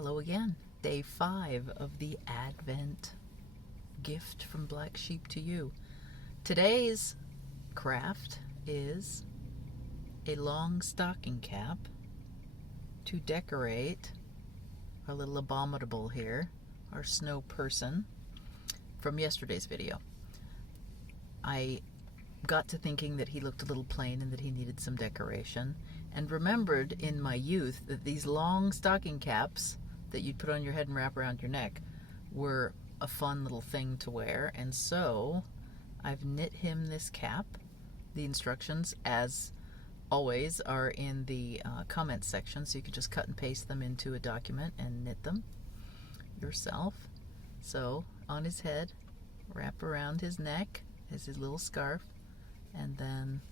Hello again. Day 5 of the Advent gift from Black Sheep to you. Today's craft is a long stocking cap to decorate our little abominable here, our Snowperson, from yesterday's video. I got to thinking that he looked a little plain and that he needed some decoration, and remembered in my youth that these long stocking caps that you'd put on your head and wrap around your neck were a fun little thing to wear. And so I've knit him this cap. The instructions, as always, are in the comments section, so you can just cut and paste them into a document and knit them yourself. So on his head, wrap around his neck is his little scarf, and then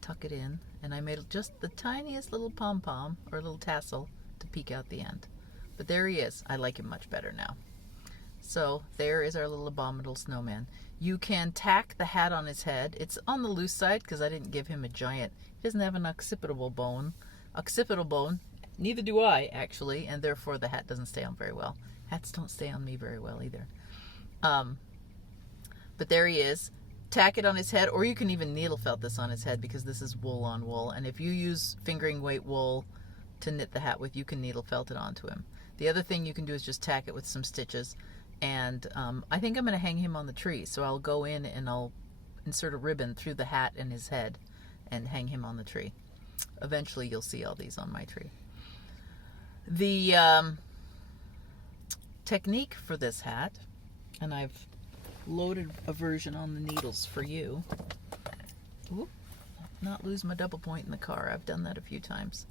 tuck it in. And I made just the tiniest little pom-pom or little tassel to peek out the end. But there he is. I like him much better now. So there is our little abominable snowman. You can tack the hat on his head. It's on the loose side because I didn't give him a giant. He doesn't have an occipital bone. Neither do I, actually, and therefore the hat doesn't stay on very well. Hats don't stay on me very well either. But there he is. Tack it on his head, or you can even needle felt this on his head because this is wool on wool. And if you use fingering weight wool to knit the hat with, you can needle felt it onto him. The other thing you can do is just tack it with some stitches. And I think I'm going to hang him on the tree. So I'll go in and I'll insert a ribbon through the hat and his head and hang him on the tree. Eventually you'll see all these on my tree. The technique for this hat, and I've loaded a version on the needles for you. Ooh, not lose my double point in the car. I've done that a few times.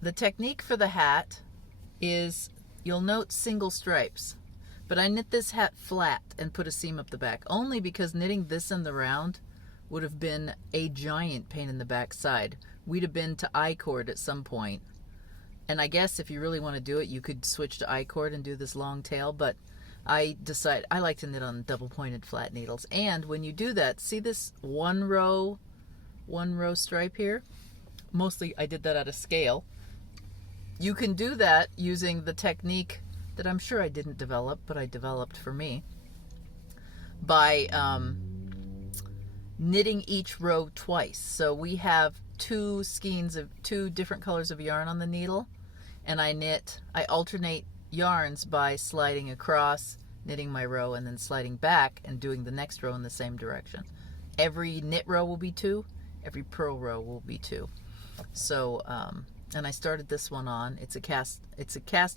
The technique for the hat is, you'll note single stripes, but I knit this hat flat and put a seam up the back, only because knitting this in the round would have been a giant pain in the back side. We'd have been to I-cord at some point. And I guess if you really want to do it, you could switch to I-cord and do this long tail, but I like to knit on double pointed flat needles. And when you do that, see this one row stripe here? Mostly I did that out of scale. You can do that using the technique that I'm sure I didn't develop, but I developed for me, by knitting each row twice. So we have two different colors of yarn on the needle, and I alternate yarns by sliding across, knitting my row, and then sliding back and doing the next row in the same direction. Every knit row will be 2, every purl row will be 2. So and I started this one on, it's a cast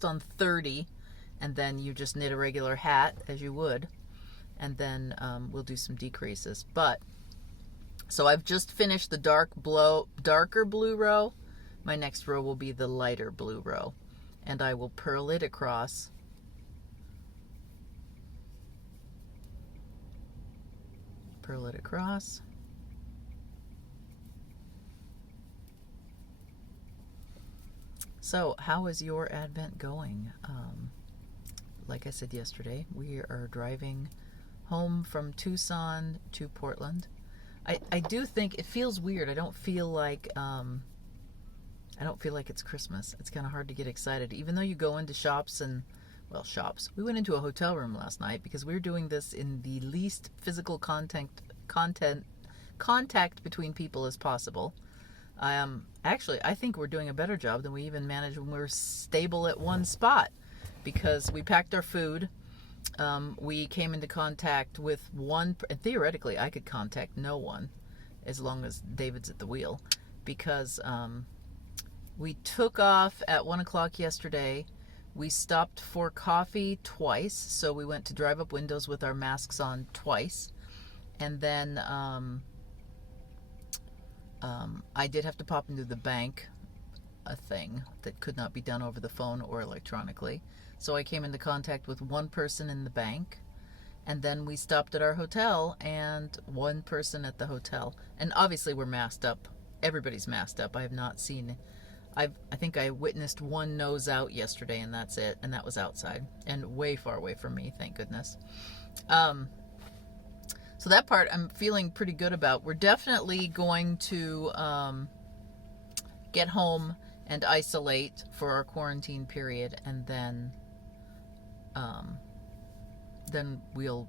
on 30, and then you just knit a regular hat as you would, and then we'll do some decreases. But so I've just finished the darker blue row. My next row will be the lighter blue row, and I will purl it across. Purl it across. So how is your Advent going? Like I said yesterday, we are driving home from Tucson to Portland. I do think it feels weird. I don't feel like it's Christmas. It's kind of hard to get excited, even though you go into shops. We went into a hotel room last night because we're doing this in the least physical contact between people as possible. Actually, I think we're doing a better job than we even managed when we were stable at one spot, because we packed our food. We came into contact with one, and theoretically I could contact no one as long as David's at the wheel, because we took off at 1 o'clock yesterday. We stopped for coffee twice, so we went to Drive Up Windows with our masks on twice. And then I did have to pop into the bank, a thing that could not be done over the phone or electronically. So I came into contact with one person in the bank, and then we stopped at our hotel and one person at the hotel. And obviously we're masked up. Everybody's masked up. I have not seen... I think I witnessed one nose out yesterday, and that's it. And that was outside and way far away from me, thank goodness. So that part I'm feeling pretty good about. We're definitely going to get home and isolate for our quarantine period, and then we'll,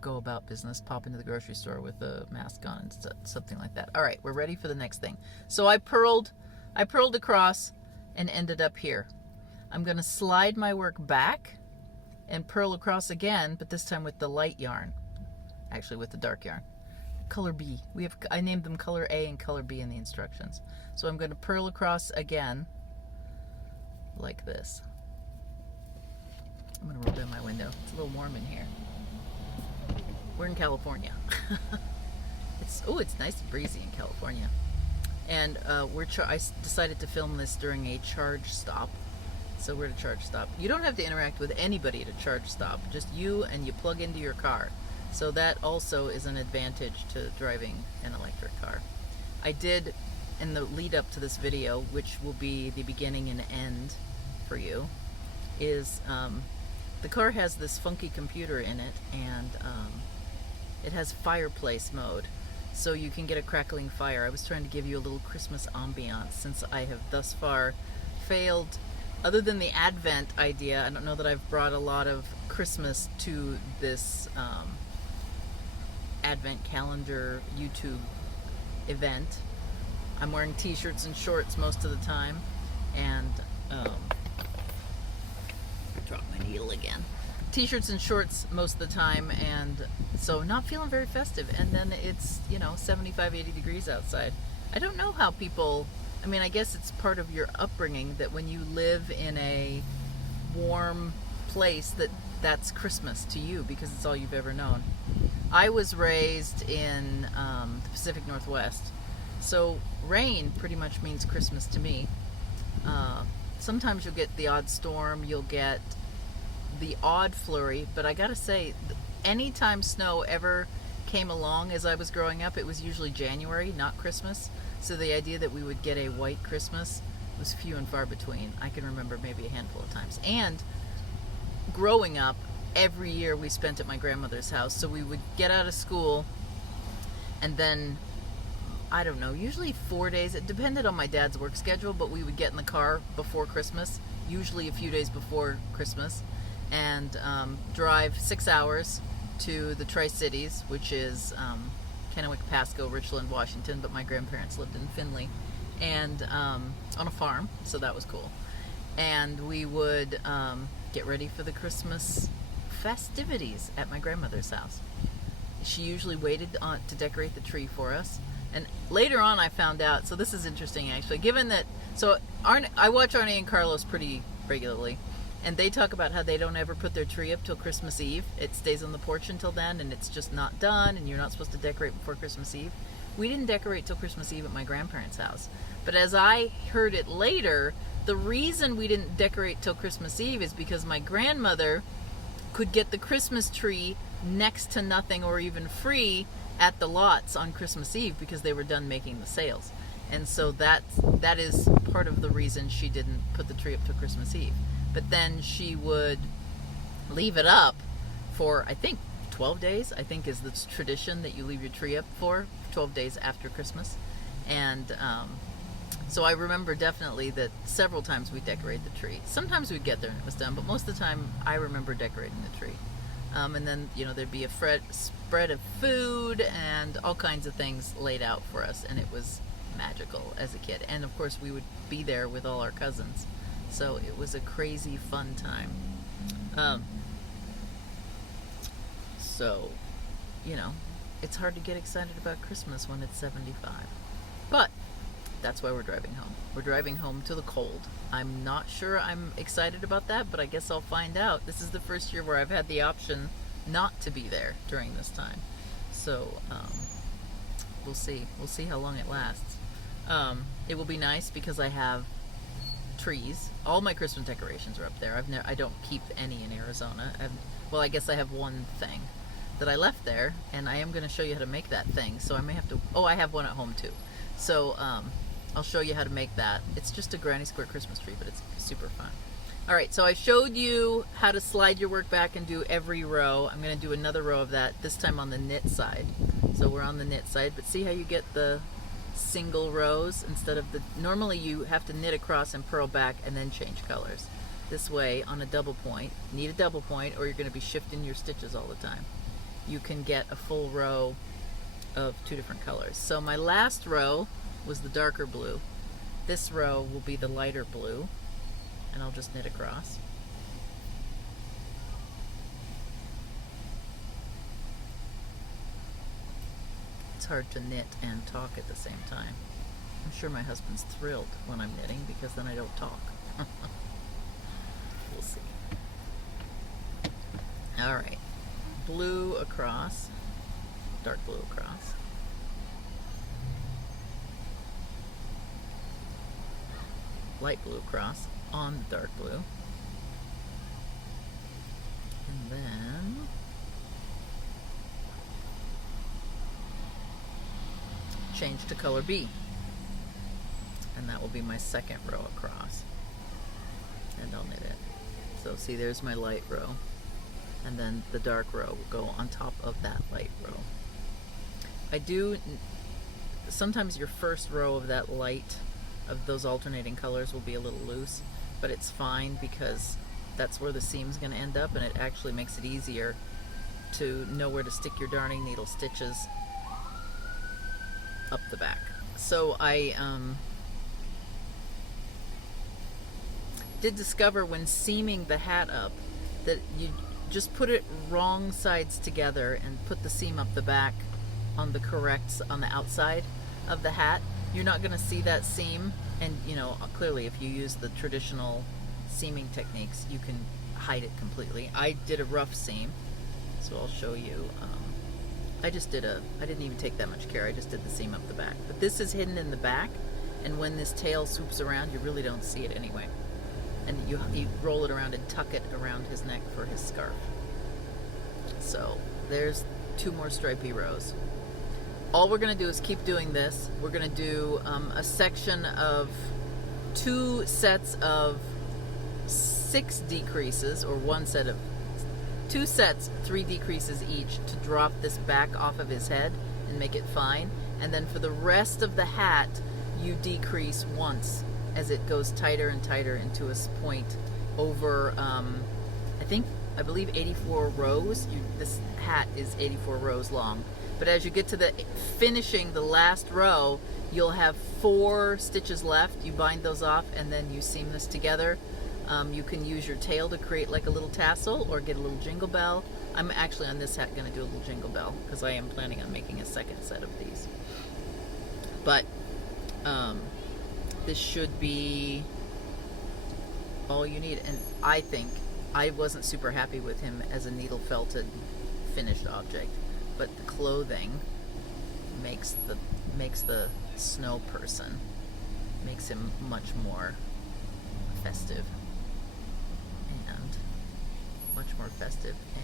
go about business, pop into the grocery store with a mask on and something like that. All right, we're ready for the next thing. So I purled across and ended up here. I'm going to slide my work back and purl across again, but this time with the light yarn, actually with the dark yarn. Color B. I named them color A and color B in the instructions. So I'm going to purl across again like this. I'm going to roll down my window. It's a little warm in here. We're in California. It's nice and breezy in California. And I decided to film this during a charge stop. So we're at a charge stop. You don't have to interact with anybody at a charge stop. Just you, and you plug into your car. So that also is an advantage to driving an electric car. I did, in the lead up to this video, which will be the beginning and end for you, is the car has this funky computer in it, and it has fireplace mode, so you can get a crackling fire. I was trying to give you a little Christmas ambiance, since I have thus far failed. Other than the Advent idea, I don't know that I've brought a lot of Christmas to this Advent calendar YouTube event. I'm wearing t-shirts and shorts most of the time, and drop my needle again. T-shirts and shorts most of the time, and so not feeling very festive. And then it's 75, 80 degrees outside. I don't know how people, I guess it's part of your upbringing that when you live in a warm place that's Christmas to you, because it's all you've ever known. I was raised in the Pacific Northwest, so rain pretty much means Christmas to me. Sometimes you'll get the odd storm, you'll get the odd flurry, but I gotta say, anytime snow ever came along as I was growing up, it was usually January, not Christmas. So the idea that we would get a white Christmas was few and far between. I can remember maybe a handful of times. And growing up, every year we spent at my grandmother's house. So we would get out of school, and then, I don't know, usually 4 days. It depended on my dad's work schedule, but we would get in the car before Christmas, usually a few days before Christmas, and drive 6 hours to the Tri-Cities, which is Kennewick, Pasco, Richland, Washington, but my grandparents lived in Findlay, and on a farm, so that was cool. And we would get ready for the Christmas festivities at my grandmother's house. She usually waited to decorate the tree for us. And later on I found out, so this is interesting actually, given that, I watch Arnie and Carlos pretty regularly, and they talk about how they don't ever put their tree up till Christmas Eve. It stays on the porch until then, and it's just not done, and you're not supposed to decorate before Christmas Eve. We didn't decorate till Christmas Eve at my grandparents' house. But as I heard it later, the reason we didn't decorate till Christmas Eve is because my grandmother could get the Christmas tree next to nothing or even free at the lots on Christmas Eve because they were done making the sales. And so that is part of the reason she didn't put the tree up till Christmas Eve. But then she would leave it up for, I think, 12 days, I think is the tradition that you leave your tree up for 12 days after Christmas. And so I remember definitely that several times we decorate the tree. Sometimes we'd get there and it was done, but most of the time I remember decorating the tree. And then, there'd be a spread of food and all kinds of things laid out for us, and it was magical as a kid. And of course we would be there with all our cousins, so it was a crazy fun time. So it's hard to get excited about Christmas when it's 75, but that's why we're driving home. We're driving home to the cold. I'm not sure I'm excited about that, but I guess I'll find out. This is the first year where I've had the option not to be there during this time. So we'll see. We'll see how long it lasts. It will be nice because I have trees. All my Christmas decorations are up there. I don't keep any in Arizona. I guess I have one thing that I left there, and I am going to show you how to make that thing. So I may have to. Oh, I have one at home too. So I'll show you how to make that. It's just a granny square Christmas tree, but it's super fun. All right, so I showed you how to slide your work back and do every row. I'm going to do another row of that, this time on the knit side. So we're on the knit side, but see how you get the single rows instead of normally you have to knit across and purl back and then change colors. This way, on a double point, need a double point or you're going to be shifting your stitches all the time. You can get a full row of 2 different colors. So my last row was the darker blue. This row will be the lighter blue, and I'll just knit across. It's hard to knit and talk at the same time. I'm sure my husband's thrilled when I'm knitting because then I don't talk. We'll see. Alright, blue across, dark blue across. Light blue across on the dark blue. And then change to color B. And that will be my second row across. And I'll knit it. So see, there's my light row. And then the dark row will go on top of that light row. Sometimes your first row of that light, of those alternating colors, will be a little loose, but it's fine because that's where the seam's going to end up, and it actually makes it easier to know where to stick your darning needle stitches up the back. So I did discover when seaming the hat up that you just put it wrong sides together and put the seam up the back on the outside of the hat. You're not going to see that seam, and clearly if you use the traditional seaming techniques you can hide it completely. I did a rough seam, so I'll show you. I didn't even take that much care. I just did the seam up the back, but this is hidden in the back, and when this tail swoops around you really don't see it anyway, and you roll it around and tuck it around his neck for his scarf. So there's 2 more stripy rows. All we're going to do is keep doing this. We're going to do a section of 2 sets of 6 decreases, or 1 set of 2 sets, 3 decreases each, to drop this back off of his head and make it fine. And then for the rest of the hat, you decrease once as it goes tighter and tighter into a point over, I believe 84 rows. This hat is 84 rows long. But as you get to the finishing, the last row, you'll have 4 stitches left. You bind those off and then you seam this together. You can use your tail to create like a little tassel or get a little jingle bell. I'm actually on this hat going to do a little jingle bell because I am planning on making a second set of these. But this should be all you need. And I think I wasn't super happy with him as a needle felted finished object, but the clothing makes the snow person, makes him much more festive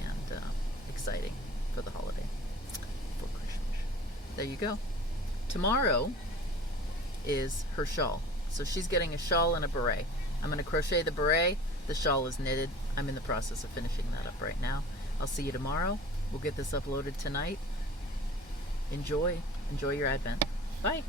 and exciting for the holiday, for Christmas. There you go. Tomorrow is her shawl. So she's getting a shawl and a beret. I'm going to crochet the beret. The shawl is knitted. I'm in the process of finishing that up right now. I'll see you tomorrow. We'll get this uploaded tonight. Enjoy your Advent. Bye.